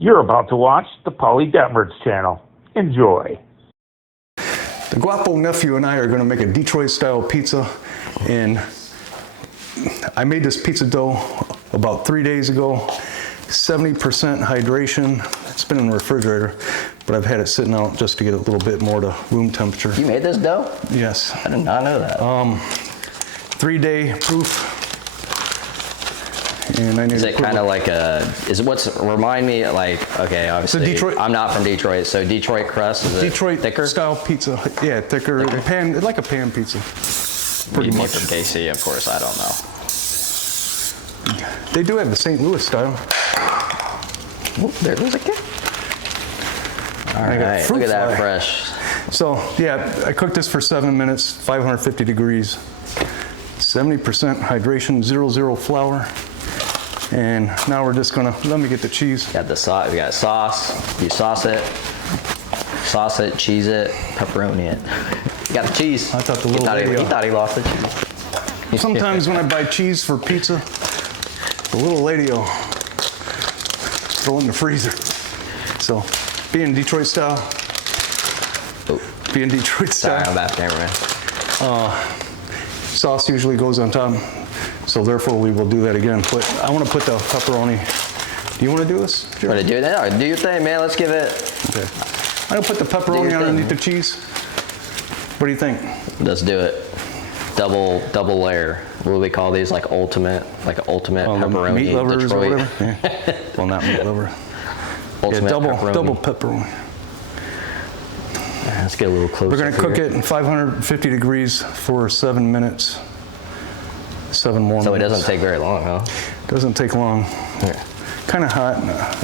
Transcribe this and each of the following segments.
You're about to watch the Paulie Detmers channel. Enjoy. The Gwapo Nephew and I are going to make a Detroit-style pizza, and I made this pizza dough about 3 days ago. 70% hydration. It's been in the refrigerator, but I've had it sitting out just to get a little bit more to room temperature. You made this dough? Yes. I did not know that. 3-day proof. And I need is it kind of like a, remind me, like, okay, obviously, Detroit, I'm not from Detroit, so Detroit crust, is it Detroit thicker? style pizza, yeah, thicker? Pan, like a pan pizza. Pretty much. From KC, of course, I don't know. They do have the St. Louis style. Oh, there goes a kid. All right, look at that fresh. So, yeah, I cooked this for 7 minutes, 550 degrees, 70% hydration, 0 flour. And now we're just gonna, let me get the cheese. Got the sauce, we got sauce, you sauce it, cheese it, pepperoni it. You got the cheese. I thought the little lady, he thought he lost the cheese. Sometimes when I buy cheese for pizza, the little lady will throw it in the freezer. So, being Detroit style. Sorry, I'm back there, man. Sauce usually goes on top. So therefore we will do that again. But I want to put the pepperoni. Do you want to do this? You want to do that? Do your thing, man. Let's give it. Okay. I'm going to put the pepperoni underneath the cheese. What do you think? Let's do it. Double layer. What do we call these? Like ultimate pepperoni. Meat lovers Detroit. or whatever. Yeah. Well, not meat lover. Ultimate yeah, double pepperoni. Let's get a little closer. We're going to cook it in 550 degrees for 7 minutes. 7 more minutes. So it doesn't take very long, huh? Doesn't take long. Yeah. Kind of hot.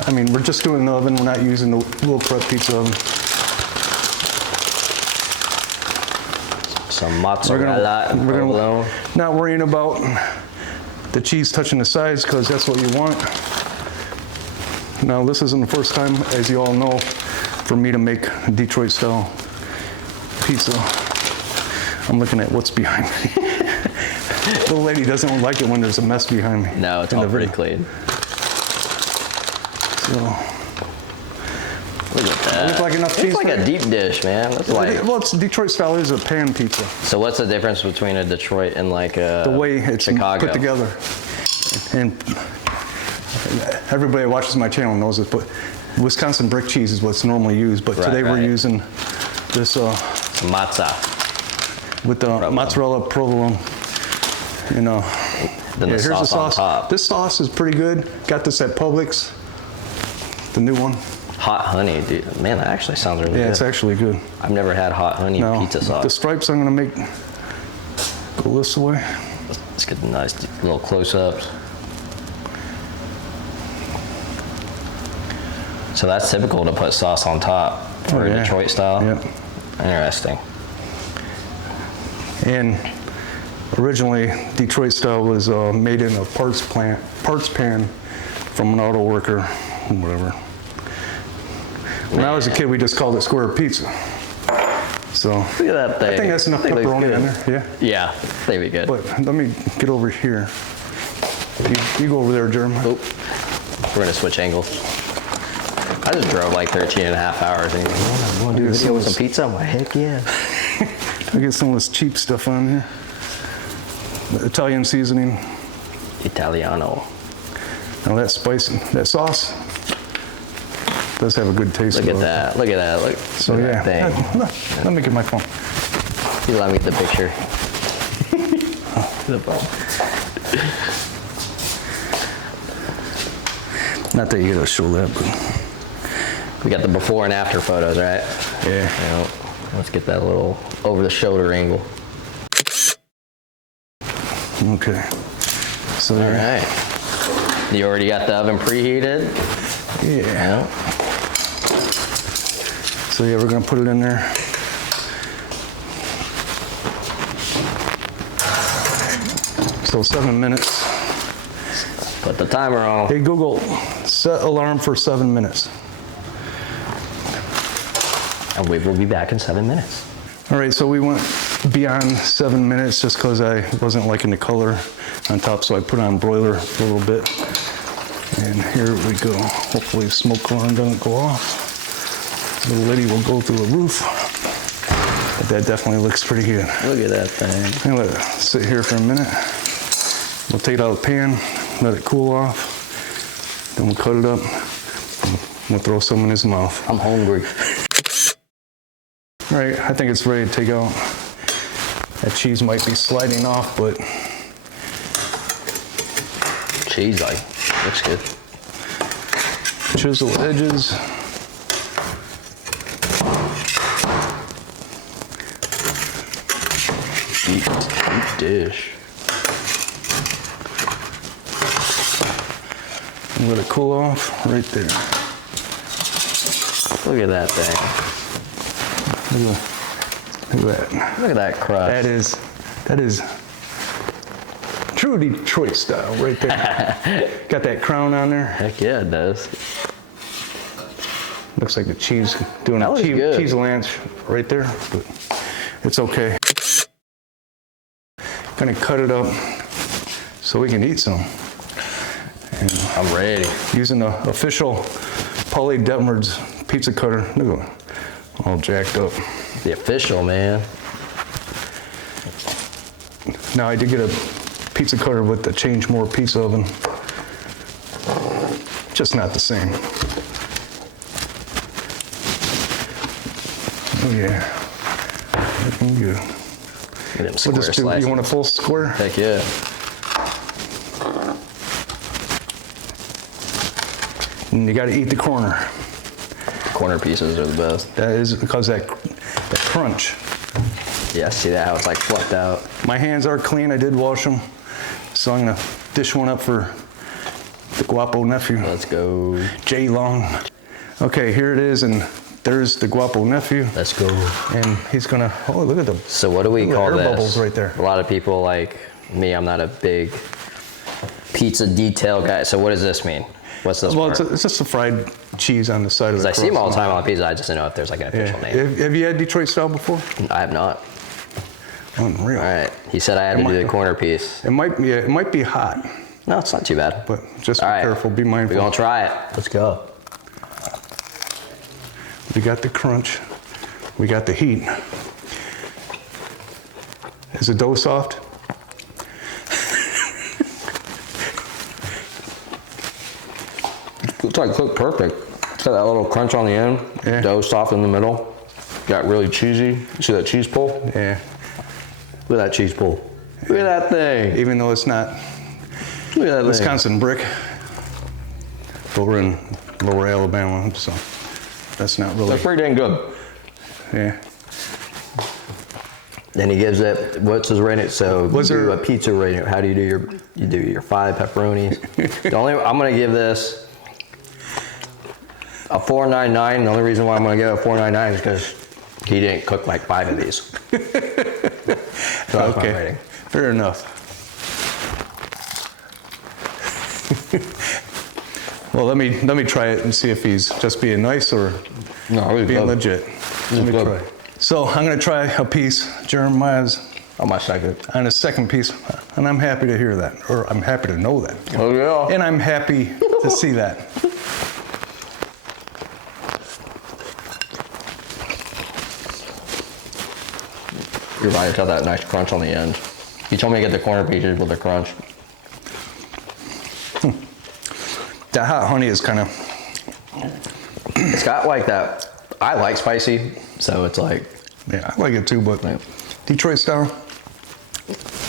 I mean, we're just doing the oven. We're not using the little prep pizza oven. Some mozzarella. We're not worrying about the cheese touching the sides because that's what you want. Now, this isn't the first time, as you all know, for me to make a Detroit-style pizza. I'm looking at what's behind me. The lady doesn't like it when there's a mess behind me. No, it's all pretty clean. So, look at that. Looks like enough cheese. It's like a deep dish, man. That's like, well, it's Detroit style is a pan pizza. So what's the difference between a Detroit and like a the way it's Chicago? Put together. And everybody that watches my channel knows it, but Wisconsin brick cheese is what's normally used. But today we're using this some matzah with the mozzarella provolone. You know, then the here's sauce the sauce. on top. This sauce is pretty good. Got this at Publix, the new one. Hot honey, dude. Man, that actually sounds really good. Yeah, it's actually good. I've never had hot honey pizza sauce. The stripes I'm gonna make go this way. Let's get the nice little close-ups. So that's typical to put sauce on top for a Detroit style? Yep. Interesting. And originally, Detroit style was made in a parts pan from an auto worker, whatever. When I was a kid, we just called it square pizza. So look at that thing. I think that's enough pepperoni in there. Yeah. Yeah, that'd be good. But let me get over here. You go over there, Jeremy. Oh, we're gonna switch angles. I just drove like 13.5 hours and you want to do a video with some pizza? I'm like, heck yeah. I get some of this cheap stuff on here. The Italian seasoning. Italiano. Now that spicy, that sauce does have a good taste. Look at that, look at that. Look, so yeah, let me get my phone. You let me get the picture. Not that you gotta show that, but. We got the before and after photos, right? Yeah. Let's get that little over the shoulder angle. Okay. So all right. You already got the oven preheated? Yeah. So yeah, we're gonna put it in there. So 7 minutes. Put the timer on. Hey Google, set alarm for 7 minutes. And we will be back in 7 minutes. All right, so we went beyond 7 minutes just because I wasn't liking the color on top, so I put on broiler for a little bit. And here we go. Hopefully smoke alarm doesn't go off. The lady will go through the roof. But that definitely looks pretty good. Look at that thing. I'm gonna let it sit here for a minute. We'll take it out of the pan, let it cool off. Then we'll cut it up. We'll throw some in his mouth. I'm hungry. All right, I think it's ready to take out. That cheese might be sliding off, but Cheese, like, looks good. chisel edges. Deep dish. And let it cool off right there. Look at that thing. Look at that. Look at that crust. That is true Detroit style right there. Got that crown on there. Heck yeah, it does. Looks like the cheese, doing That a looks good. cheese lanch right there, but it's okay. Gonna cut it up so we can eat some. And I'm ready. using the official Paulie Detmerd's pizza cutter. Look at it, all jacked up. The official, man. Now I did get a pizza cutter with the change more pizza oven. Just not the same. Oh yeah, looking good. Look at them We'll square just do, slices. you want a full square? Heck yeah. And you gotta eat the corner. Corner pieces are the best. That is because that crunch. Yeah, see that, how it's like fluffed out. My hands are clean, I did wash them. So I'm gonna dish one up for the Gwapo Nephew. Let's go. J Long. Okay, here it is, and there's the Gwapo Nephew. Let's go. And he's gonna, oh, look at the So what do we look at call the air this? bubbles right there. A lot of people like me, I'm not a big pizza detail guy. So what does this mean? What's this Well, part? it's just a fried cheese on the side of the I crust. see them all the time on pizza. I just didn't know if there's like an official Yeah. name. Have you had Detroit style before? I have not. Unreal. All right. He said I had to do the corner piece. It might be hot, No, it's not too bad. but just be All right. careful, be mindful. We're gonna try it. Let's go. We got the crunch, we got the heat. Is the dough soft? Looks like cooked perfect. It's got that little crunch on the end. Yeah. Dough soft in the middle. Got really cheesy. You see that cheese pull? Yeah. Look at that cheese pull. Look at that thing. Even though it's not Look at that thing. Wisconsin brick, but we're in lower Alabama, so that's not really, That's pretty dang good. yeah. Then he gives it, what's his rating? So Was you do there- a pizza rating. How do you do your 5 pepperonis? I'm gonna give this a 4.99. The only reason why I'm gonna give it a 4.99 is because he didn't cook like 5 of these. So that's my rating. Fair enough. Well, let me try it and see if he's just being nice or No, really being good. legit. Let me good. try. So I'm gonna try a piece. Jeremiah's On my second. on his second piece, and I'm happy to hear that, or I'm happy to know that, Oh yeah. and I'm happy to see that. You're right, it's got that nice crunch on the end. He told me to get the corner pieces with the crunch. That hot honey is kind of, It's got like that, I like spicy, so it's like, yeah, I like it too, but Yeah. Detroit style,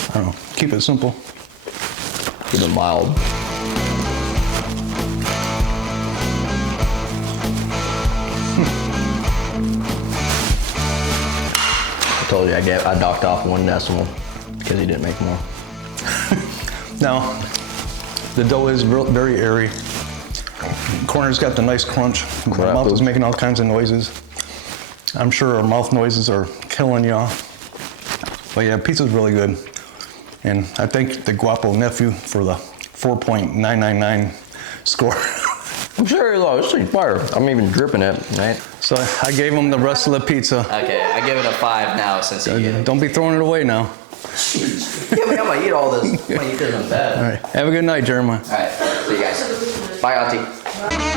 I don't know, keep it simple. keep it mild. I told you I docked off 1 decimal because he didn't make more. Now, the dough is very airy. Corner's got the nice crunch. My Crap, mouth is oops. making all kinds of noises. I'm sure our mouth noises are killing y'all. But yeah, pizza's really good. And I thank the Gwapo Nephew for the 4.999 score. I'm sure it's pretty fire. I'm even dripping it, right? So I gave him the rest of the pizza. Okay, I give it a 5 now since he gave it. Don't be throwing it away now. Yeah, I'm gonna eat all this. I'm gonna eat this in bed. All right, have a good night, Jeremiah. All right, see you guys. Bye, Auntie.